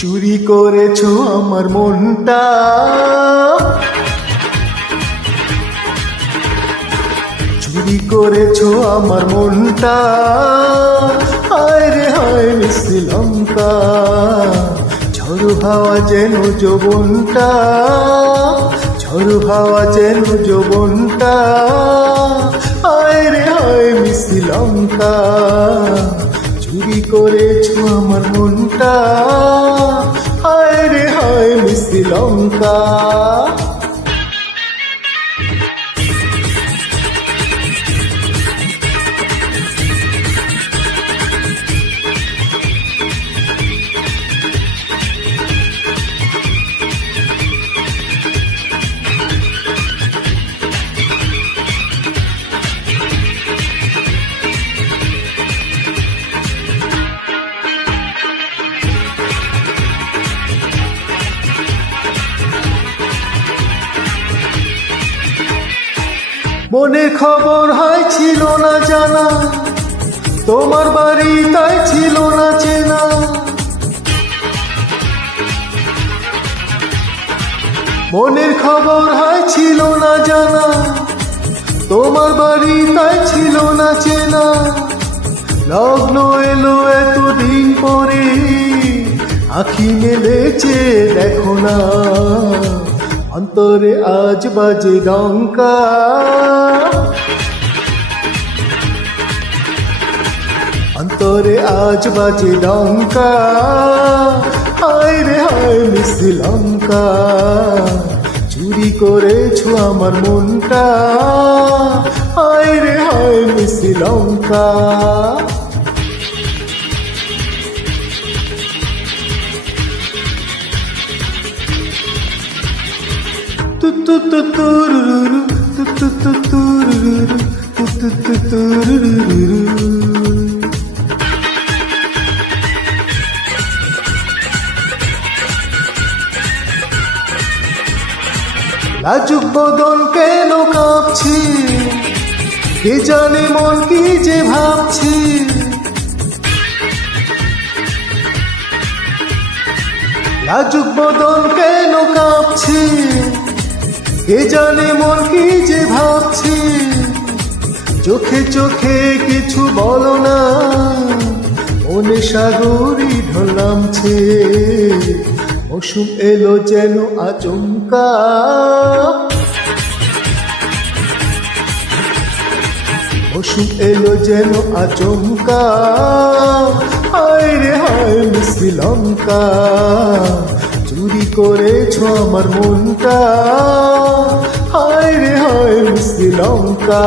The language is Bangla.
চুরি করেছো আমার মনটা, চুরি করেছো আমার মনটা, হায় রে হায় মিষ্টি লঙ্কা, ঝড়ো হাওয়া যেন যৌবনটা, ঝড়ো হাওয়া যেন যৌবনটা, হায় রে হায় মিষ্টি লঙ্কা, চুরি করেছো আমার মনটা, হায় রে হায় মিষ্টি লঙ্কা। মনের খবর হয় ছিল না জানা, তোমার বাড়ি তাই ছিল না চেনা, মনের খবর হয় ছিল না জানা, তোমার বাড়ি তাই ছিল না চেনা, লগ্ন এলো এতদিন পরে, আখি মেলেছে দেখো না, অন্তরে আজ বাজে ডঙ্কা, অন্তরে আজ বাজে ডঙ্কা, হায় রে হায় মিষ্টি লঙ্কা, চুরি করেছো আমার মনটা, হায় রে হায় মিষ্টি লঙ্কা। লাজুক বদন কেন কাঁপছে, কে জানে মন কি যে ভাবছে, লাজুক বদন কেন কাঁপছে, কে জানে মন কি যে ভাবছে, চোখে চোখে কিছু বলো না, মনে সাগরী ঢল নামছে, মৌসুম এলো যেন আচমকা, মৌসুম এলো যেন আচমকা, হায় রে হায় মিষ্টি লঙ্কা, চুরি করেছো আমার মনটা, হায় রে হায় মিষ্টি লঙ্কা।